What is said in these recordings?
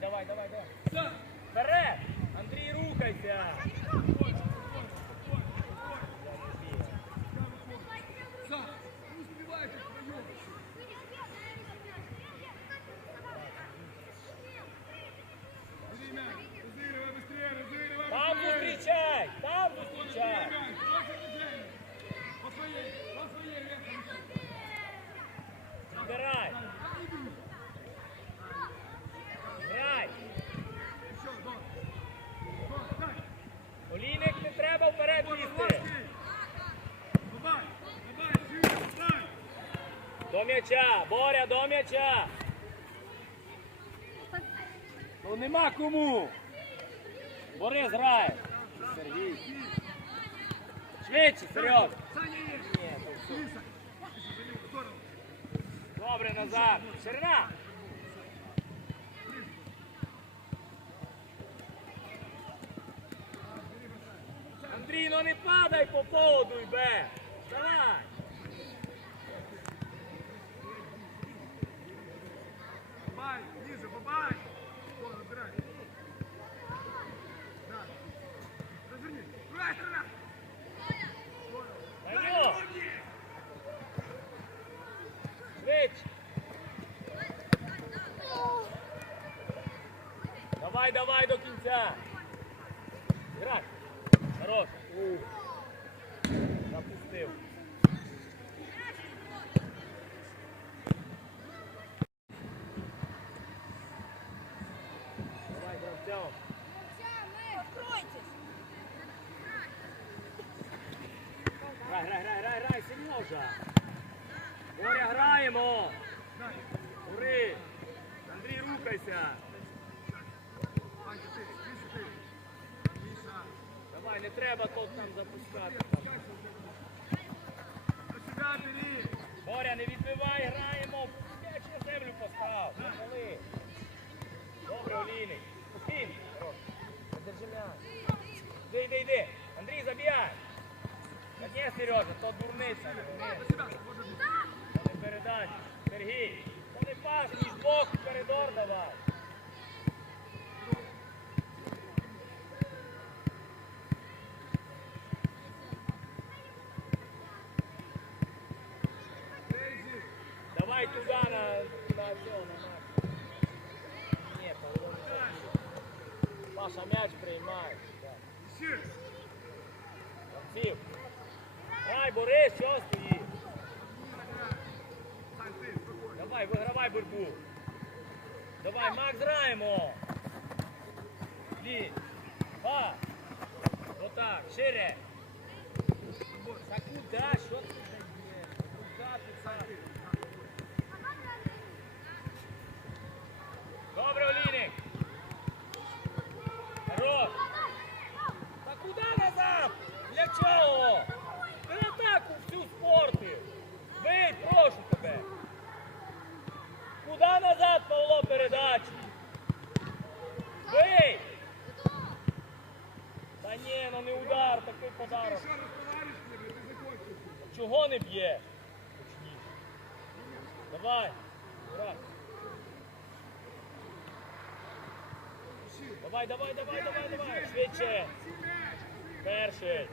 Давай, давай, давай, давай. Вперед! Андрій, рухайся! Там зустрічай! Там зустрічай! Збирай! Грай! Олійник не треба вперед лізти! До м'яча! Боря, до м'яча! Ну нема кому! Борис грає! Сергій! Швидше, Серега! Добре, назад! Ширина! Андрій, ну не падай по поводу, йбе! Давай! Бабай, ниже, бабай! О, забирай. Да. Разверни. Давай, давай до кінця! Грай! Хорош! Ух. Запустив. Давай, Гравцяв. Грай, грай, грай, грай, грай, Боря, граємо! Ури! Андрій, рухайся! Давай, не треба тут нам запускати. Боря, не відбивай, граємо! М'яч на землю постав! Коли? Добре, Олійник! Спокійно! Держи м'яч! Йди, йди, йди! Андрій, забігай! Ні, Сережа, то дурниця, не передача. Сергій, та не пас, ніж бок, коридор давай. Давай туди на, на цього, на. Ні, так. Паша м'яч приймає. Так. Грай, Борис, що стоїть? Давай, вигравай борьбу. Давай, Макс, граємо. Лі. Па. Отак, шире. Та куди? Що ти? Куди ти сам? Добре, Олійник. Хорош. Та куди назад? Для чого? Ти атаку всю спортив. Бий, прошу тебе. Куди назад, Павло, передачі? Бий! Та ні, ну не удар, такий подарок. Еще раз товарищ мне, блядь, ты закончил. Чого не? Точніше. Давай. Давай, давай, давай, давай, давай. Швидше. Перший.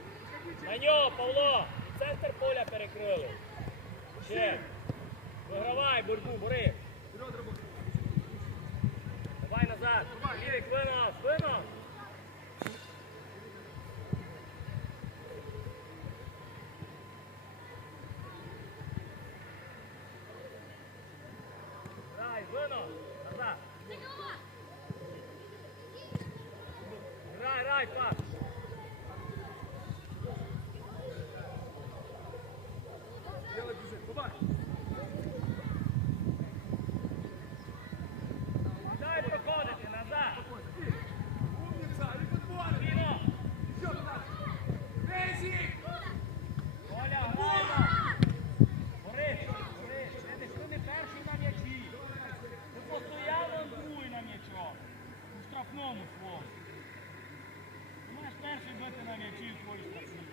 На нього, Павло. Центр поля перекрили. Ще. Вигравай борьбу, бори. Давай назад. Лірик, винос, винос. Грай, винос. Назад. Грай, грай, пас. Делай движение. Бабай. Дай проходити, назад. Спокойно. И. Умница. И подбор. Віно. Все, туда. Дейзи. Оля, граємо. Борис, Борис, ти ж ти не перший на м'ячі. Ти постоянно другий на м'ячом. У штрафному свого. Ти маєш перший бити на м'ячі в твоїй штрафній.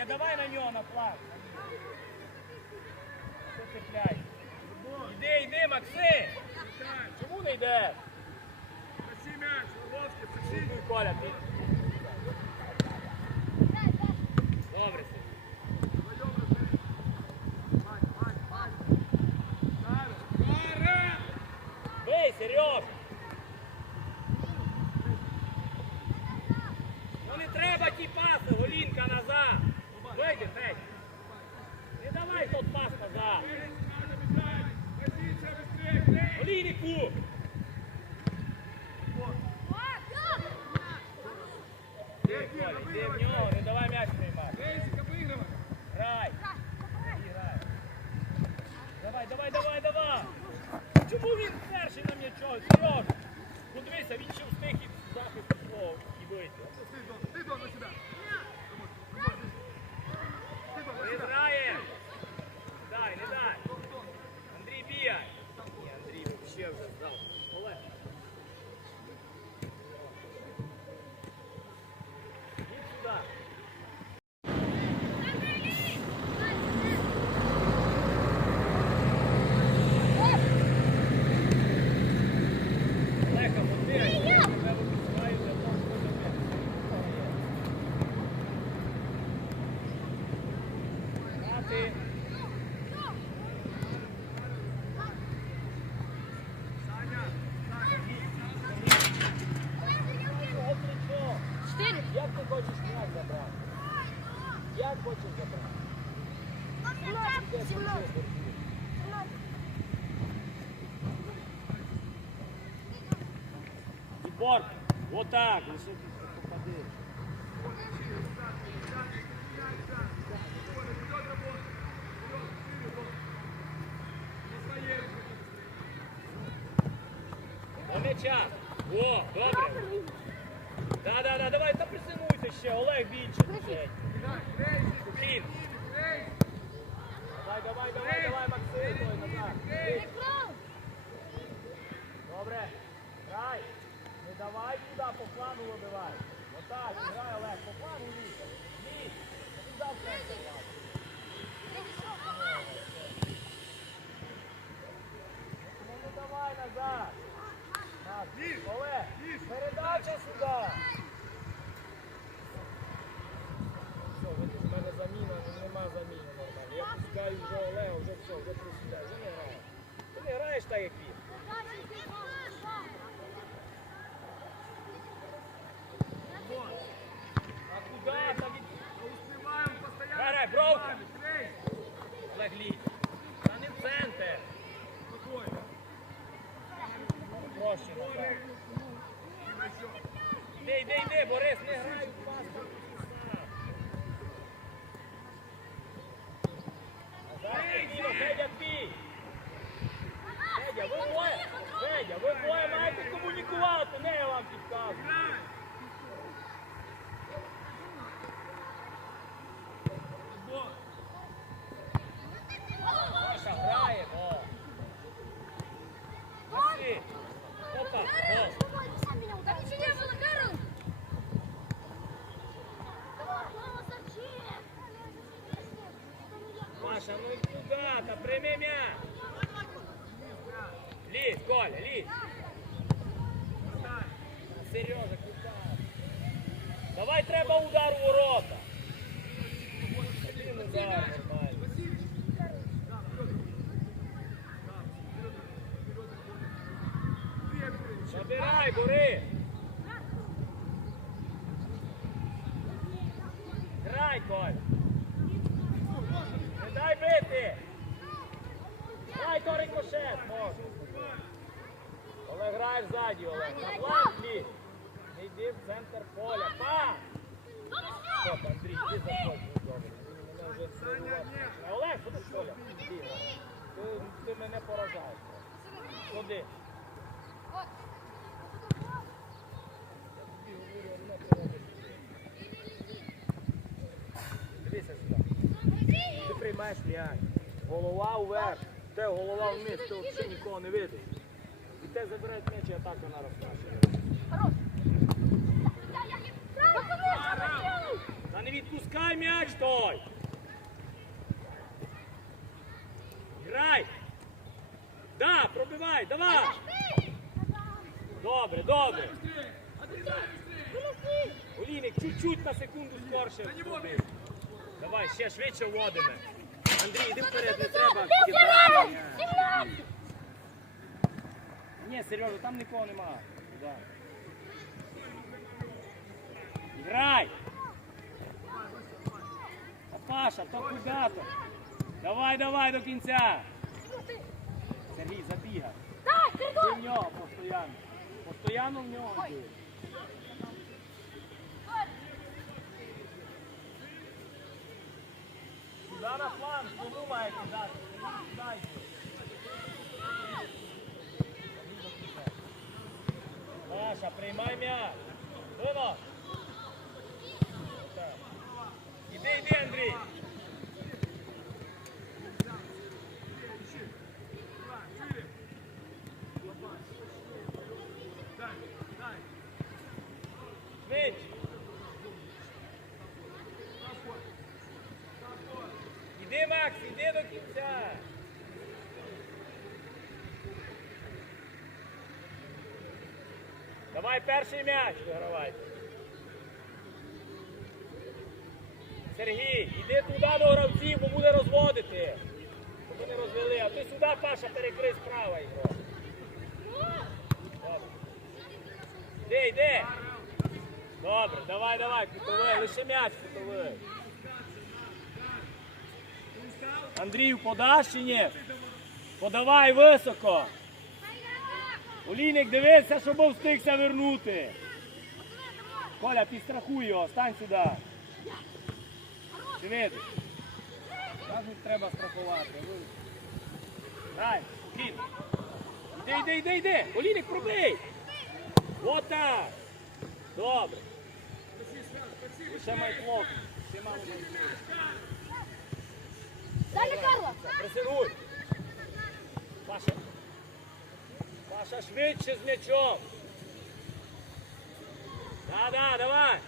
Федя, давай на нього на план. цепляйся. Іди, йди, Максим! Чому не йдеш? Проси м'яч, Володьки, проси. Коля, ти. Добре, Сергій. Бей, Сереж! Ну не треба ті паси, голінка назад. Не давай тот пас назад. Так, лише попади. До м'яча. О, добре. Да, да, да, давай, та присинуйте ще, Олег Спокійно. рейсик. Давай, давай, давай, давай, Максим, той назад. Добре. Грай. Давай туди, по плану вибивай. Отак, грай, Олег, по плану лізь. Лізь. Туди в центр. Ну не давай назад. Так, Олег, передача сюди. Все, видиш, в мене заміна, ну, нема заміни нормально. Я пускаю вже Олега, вже все, вже присідаю, вже не граю. Ти не граєш так, як він. А куди там від... Успеваем постоянно. Грай, бровка. ставить. Рейс. Олег лізь. Та не в центр. Спокойно. Проще назад. И на счет. Йди, йди, йди, Борис, не грай в пас. бо ти сам. Назад, спокійно, Федя, твій. Федя, ви двоє, Федя, ви двоє маєте комунікувати, не я вам підказую. Играй. Футбол. Маша грає, о. Максим. Опа, о. Там ничего не было, Карл. Зачем? Маша, ну куда то прими м'яч. Лізь, Коля. Поставь. Сережа, куда? Давай треба удар у ворота. Блин, удар, нормально. Забирай, бори. Грай, Коль. Не дай бити. Грай, то рикошет, може. Олег, грай ззаді, Олег. На фланг лізь. Не йди в центр поля. Пас! Стоп, Андрій, ти заходь. Добре. Він мене вже нервувати починає. Олег, куди ж Коля? Іди, на. Ти, ти мене поражаєш. Ходи. Я тобі говорю, не поробиш. Дивися сюди. Приймаєш м'яч. Голова вверх. Те голова вниз, ти взагалі нікого не видиш. І те забирають м'яч і атака на розкашує. Та не відпускай м'яч той! Грай! давай, давай. Добре, добре. Олійник, чуть-чуть на секунду скорше. Давай, ще швидше вводимо. Андрій, іди вперед, не треба. кидати. Ні, Сережа, там нікого нема. Да. Грай! А Паша, то куди то? Давай, давай до кінця. Сергій, забігай. Так, Ти в нього постійно. Постійно в нього. йди. Сюди на фланг, кому має кидати? Йди. Паша, приймай м'яч. Вино. Іди, іди, Андрій. Швидше. Іди, Макс, іди до кінця. Давай перший м'яч вигравайте. Сергій, іди туди до гравців, бо буде розводити. Щоб вони розвели. А ти сюди, Паша, перекрий справа. Добре. Іди, йди. Добре, давай, давай, кутовий, лише м'яч кутовий. Андрію, подаш чи ні? Подавай високо. Олійник, дивися, щоб встигся вернути. Коля, підстрахуй його, стань сюди. Видиш? Кажуть, треба страхувати. Дай, спокійно. Іди, йди, йди, йди. Олійник, пробий. Вот так. Добре. Ще. Ще мало Далі Карло! Пресируй. Паша. Паша, швидше з м'ячом. Да, да, давай.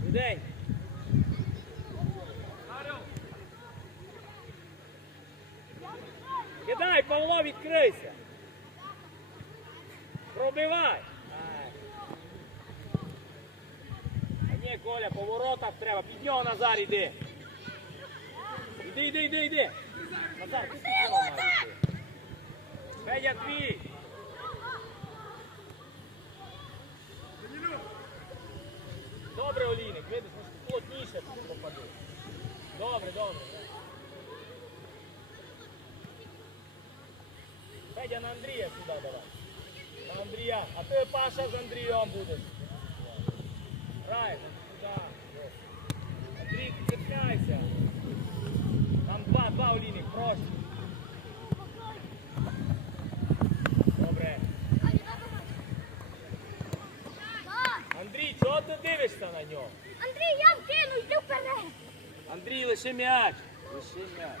Швидень. Кидай, Павло, відкрийся. Пробивай. А ні, Коля, по воротах треба. Під нього Назар іди. Іди, іди, іди, іди. Назар, ти Федя твій. Добре, Олійник, видиш, може плотніше тут попади. Добре, добре. Федя на Андрія сюди давай. На Андрія. А ти Паша з Андрієм будеш. Грай, сюди. Андрій, цепляйся. Там два, два Олійник, проще. Чого ти дивишся на нього? Андрій, я вкину, йди вперед! Андрій, лише м'яч. Лише м'яч.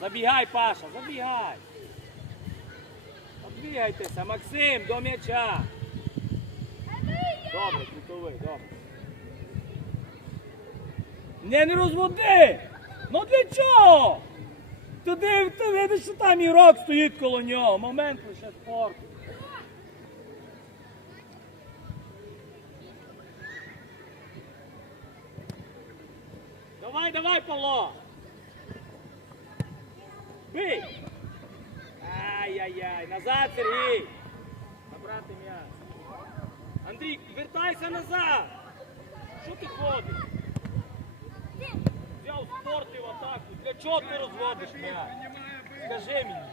Забігай, Паша, забігай. Оббігайтеся, Максим, до м'яча. Добре, кутовий, добре. Не, не розводи! Ну для чого? Ти, див, ти видиш, що там ігрок стоїть коло нього. Момент лише спорту. Давай, давай, Павло! Бий! Ай-яй-яй, назад, Сергій! Набрати м'яч. Андрій, вертайся назад! Що ти ходиш? Взяв спорти в атаку. Для чого ти розводиш м'яч? Скажи мені.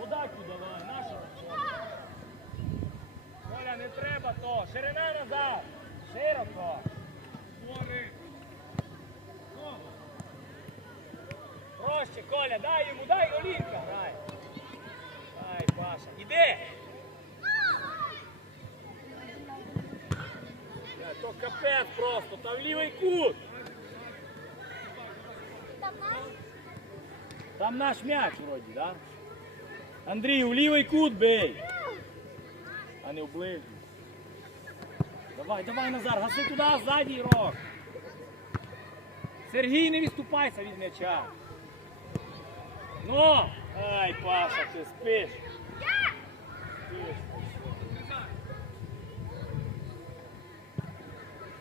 Подаку давай, наша Коля, не треба то. Ширина назад. Широко. Твори. Проще, Коля, дай йому, дай Олінка, грай. Дай, Паша. Іди. То капець просто, там лівий кут. Там наш м'яч вроді, да? Андрій, у лівий кут бий. А не в ближній. Давай, давай, Назар, гаси туди, ззаді рог. Сергій, не відступайся від м'яча. Ну, ай, Паша, ти спиш.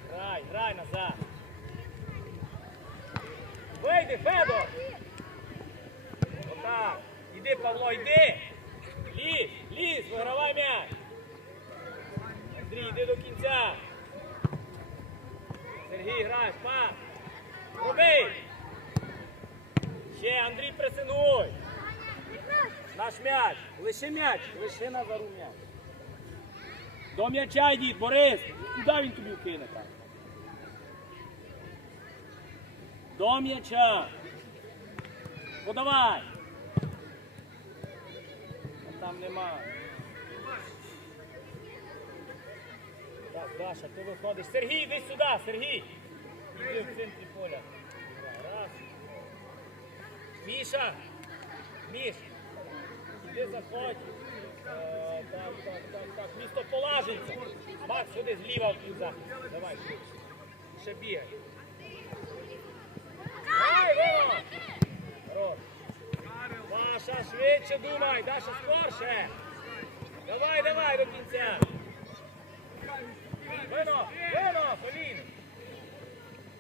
Грай, грай назад. Вийди, Федор. Отак. Іди, Павло, йди. Лізь, лізь, вигравай м'яч. Андрій, йди до кінця. Сергій, грай, пас. Роби. Ще, Андрій, пресингуй. Наш м'яч. Лише м'яч. Лише Назару м'яч. До м'яча йдіть, Борис. Куди він тобі вкине там? До м'яча. Подавай. Там нема. Так, Даша, ти виходиш. Сергій, йди сюди, Сергій. Іди в центрі поля. Міша. Міш. Іди заходь. Е, Так, так, так, так. Місто положиться. Макс, сюди зліва в захист. Давай. Ще бігай. Ай, Вова! Хорош. Паша, швидше думай, Даша, скорше. Давай, давай до кінця. Вино, вино, Полін.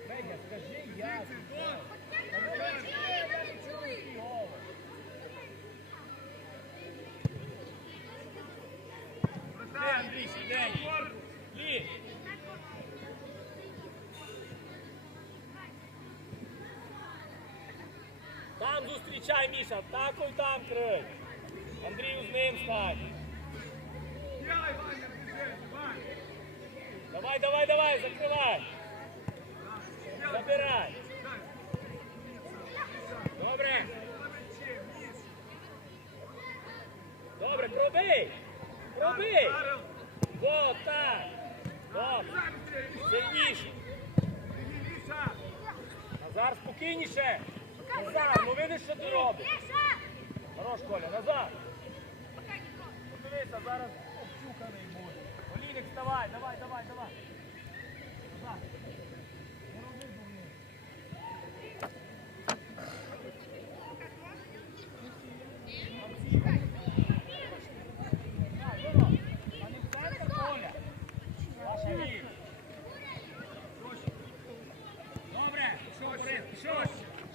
Федя, скажи, я. Та ну, я не чую твій голос. Де, Андрій, сидень? Лі. Там зустрічай, Міша, так ой там крий. Андрію з ним стань. Давай, давай, давай, закривай. Забирай. Добре. Добре, пробий. Пробий. Карл, Вот так. Добре. Сильніше. Назар, спокійніше. Назар, ну видиш, що ти робиш. Хорош, Коля, назад. Подивися, зараз обчуканий буде. Олійник, вставай, давай, давай, давай. Назад. Не роби дурниць. Так, Вино, а не в центр поля. Ваша ліг. Добре, пішов Борис, пішов.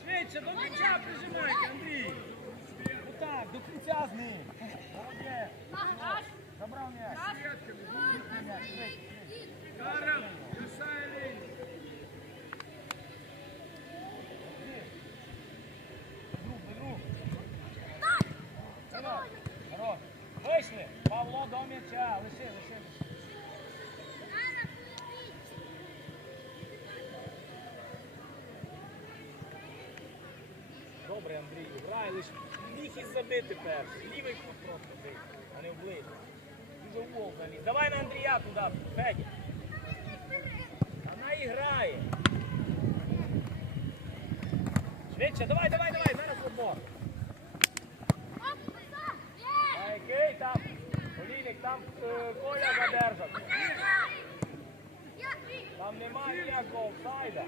Швидше, до кінця прижимайте, Андрій. Отак, до кінця з ним. Молодець. Забрав м'яч. Відкрий м'яч, швидше, швидше. Карл, бросай линию. Друг, до друг. Хорош, хорош. Вийшли. Павло до м'яча. Лиши, лиши, лиши. Добре, Лише. Міг і забити перший. Лівий кут просто бий, а не ближній. Дуже в угол заліз. Давай на Андрія туди, Федя. Вона і грає. Швидше, давай, давай, давай, зараз футбол. А там? Олійник, там е, Коля задержав. Там немає ніякого офсайда.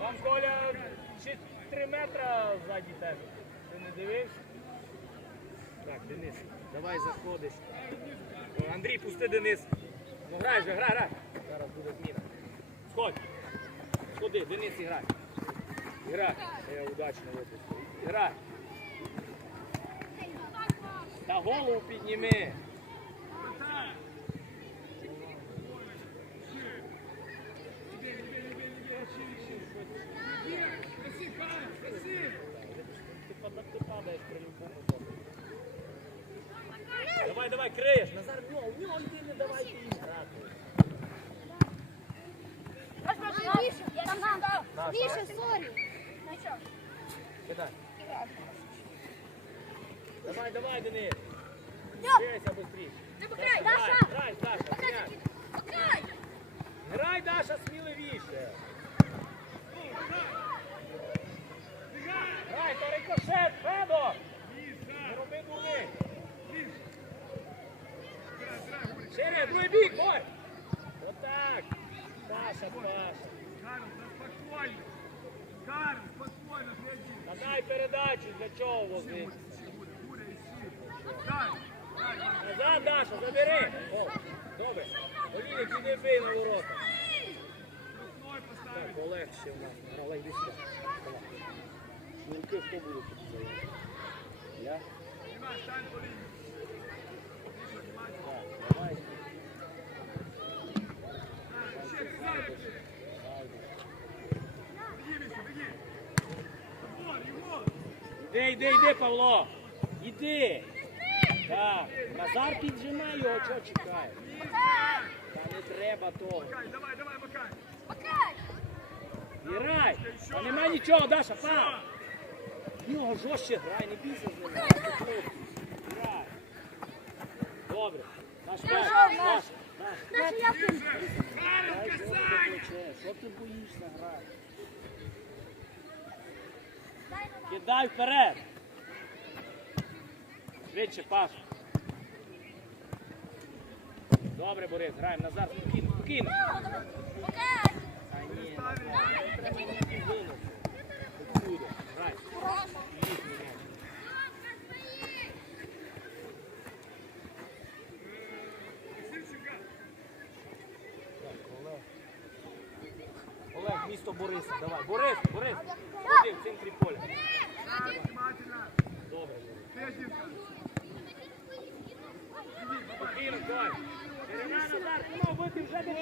Там Коля ще 3 метра ззаді тебе. Дивився? Так, Денис, давай заходиш. Андрій, пусти Денис. Ну грай же, грай, грай. Зараз буде зміна. Сходь. Сходи, Денис і грай. Грай. Я удачно випустив. Грай. Та голову підніми. Проси, Карл, проси. Ти, пада- ти падаєш при любому добрі. Давай, давай, криєш. Назар, в нього, в нього йди, не давайте їм грати. Міша, сорі. Кидай. Давай, давай, Денис. Грай, Грай, Даша. грай, Даша, грай. Грай. Грай, Даша, сміливіше. Грай, то рикошет, Федор. Не роби думи. Шире, другий бік, бой. Отак. Паша, Паша. Карл, да спокойно. Карл, спокійно, гляди. Надай передачу, для чого возити? Дай, дай, дай. Назад, Даша, забери. О, добре. Оліна, піди бий на ворота. Поставить. Так, Олег ще в нас. Олег, йди сюди. Шнурки хто буде тут? Я? Снимай, стань по линии. Іди, йди, йди, Павло. Іди. Так, Назар піджимай його, чого чекає? Та не треба того. Макай, давай, давай, Макай. Макай! Грай. Та нема нічого, Даша, пам. В нього жорстче грай, не бійся з ним. Грай. Добре. Наш наш, наш. Наша я. Що ти боїшся грати? Кидай вперед. Швидше, Паш. Добре, Борис, граємо назад. Спокійно, спокійно. Олег, місто Бориса. Давай. Борис, Борис. Ходи в центрі поля. Внимательно. Добре. Ты один, Карл. Спокійно, давай. Ширина назад. Ну,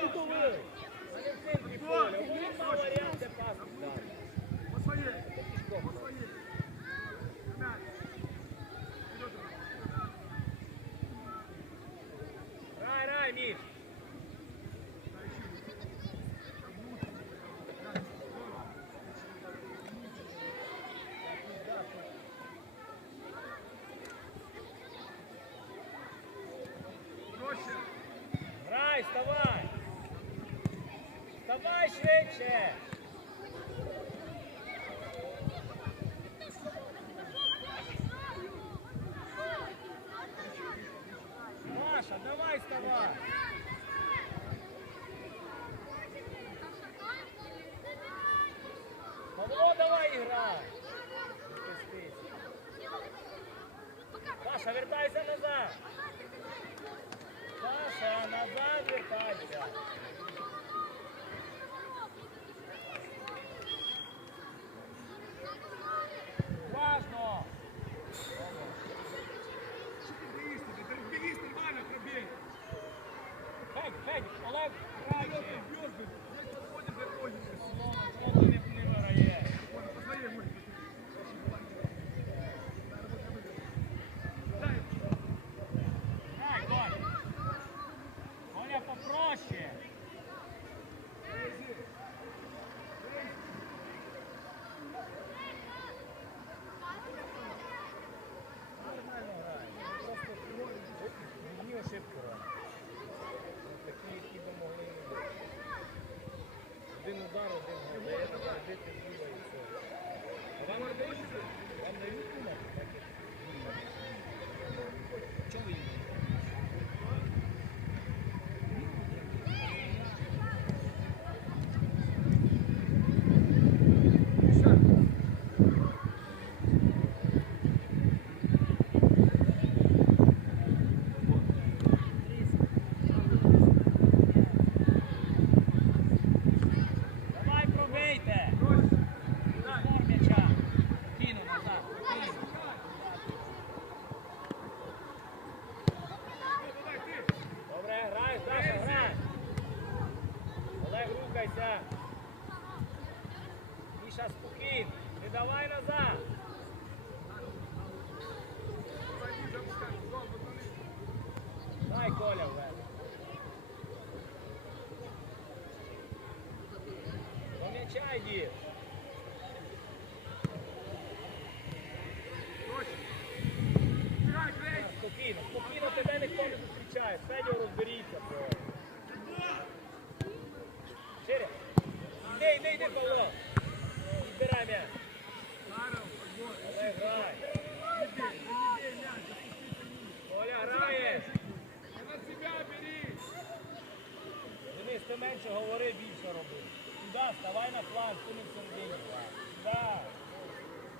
ви ти Крейг. Спокійно, спокійно тебе ніхто не зустрічає. Федір розберіться. просто. Шире. Йди, йди, йди, Павло. Збирай м'яч. Карл, отбой. Олег, грай. Не бей, не бей мяч. Оля, граєш. На себя бери. Денис, ти менше говори, більше роби. Туди, ставай на фланг, ти не в середині. грай. да.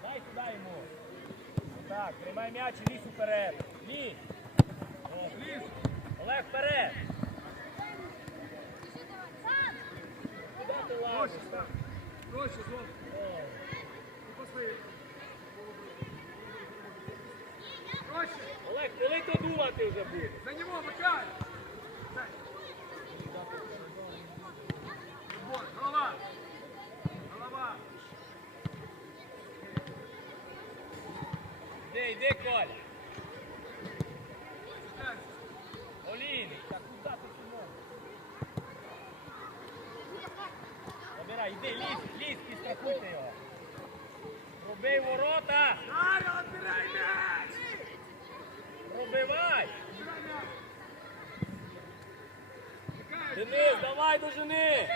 Дай туди йому. Так, тримай м'яч і лізь уперед. Лізь. Ліз. Олег, вперед. Куди ти лазиш? Проще, зон. Проще. Олег, коли то думати вже буде? За Макар. Дай. Вот, голова. Голова. Йди, Коля. Олійник, так куди ти сюди? Забирай, йди, лізь, лізь, підстрахуйте його. Пробий ворота, Дарья, отбирай мяч. пробивай. Денис, давай до жени.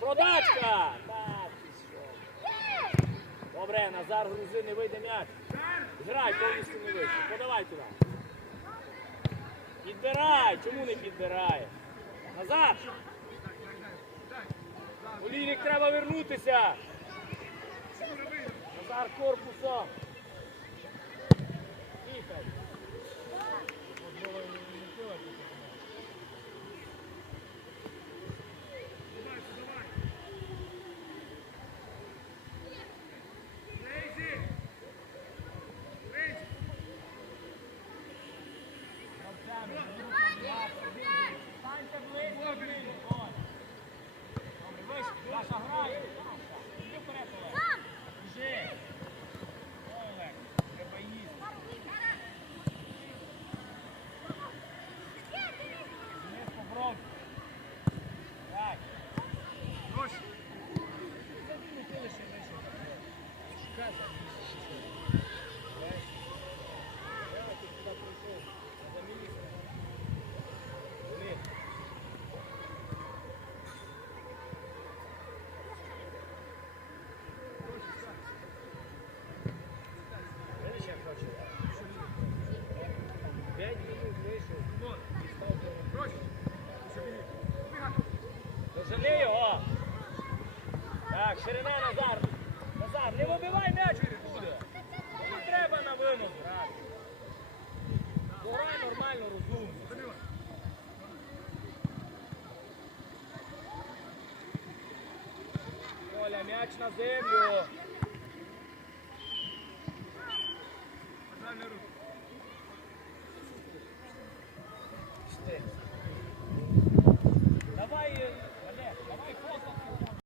Продачка. Так, пішов. Добре, Назар грузи, не вийде м'яч. Грай, повністю не вийде. Подавай туди. Підбирай, чому не підбирає? Да. олійник треба вернутися. Назар корпусом. Їхай. Давай, давай. Рейзи. Рейзи. Станьте ближче, ближче. Добре, вийшов. Наша грає. Іди вперед, Олег. Сам. Біжи. Ой, Олег, треба їсти. Вниз по бровці. Так. Проще. Забігни, ти лише вище. Каже. Я тут сюди прийшов. За міліцію. Блін. Видиш, як хоче? П'ять минут вийшов. Вот. і став до- Проще. Забери. Убегай. Дожени його. Так, ширина Назар. Назар, не вибивай м'яч буде. Не треба на винос грати. Грай нормально, розумно. Оля, м'яч на землю.